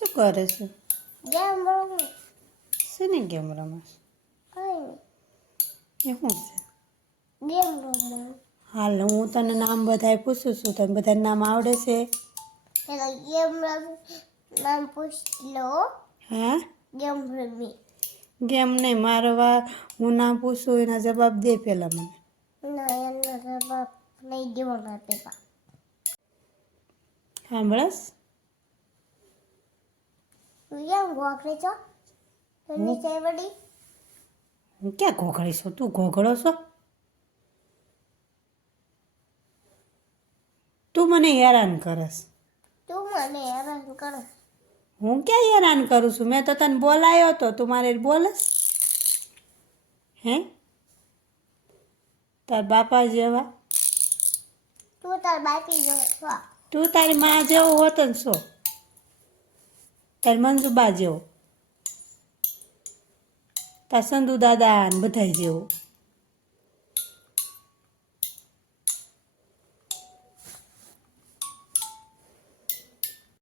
શું કરે છે? ગેમ રમું. શેની ગેમ રમે? કઈ એ શું છે? ગેમ રમું. હાલ હું તને નામ બધાય પૂછું છું, તને બધાને નામ આવડે છે? પેલો ગેમ રમી નામ પૂછી લો. હા ગેમ રમી. ગેમ નહીં, હું નામ પૂછું એના જવાબ દે પેલા મને. ના એનો જવાબ નહીં દેવાના પેપા. સાંભળસ? તું કેમ ગોખરે છો? તને ચાવડી? હું ક્યાં ઘોઘડી છું? તું ઘોઘડો છો? તું મને હેરાન કરસ. તું મને હેરાન કરે. હું ક્યાં હેરાન કરું છું? મેં તો તને બોલાયો તો, તું મારે બોલસ? હે? તાર બાપા જેવા? તું તાર બાકી જો છો. તું તારી માં જેવો હોત ને છો? તારી મંજુબા જેવો, તાર સંધુ દાદા ને બધાય જેવો.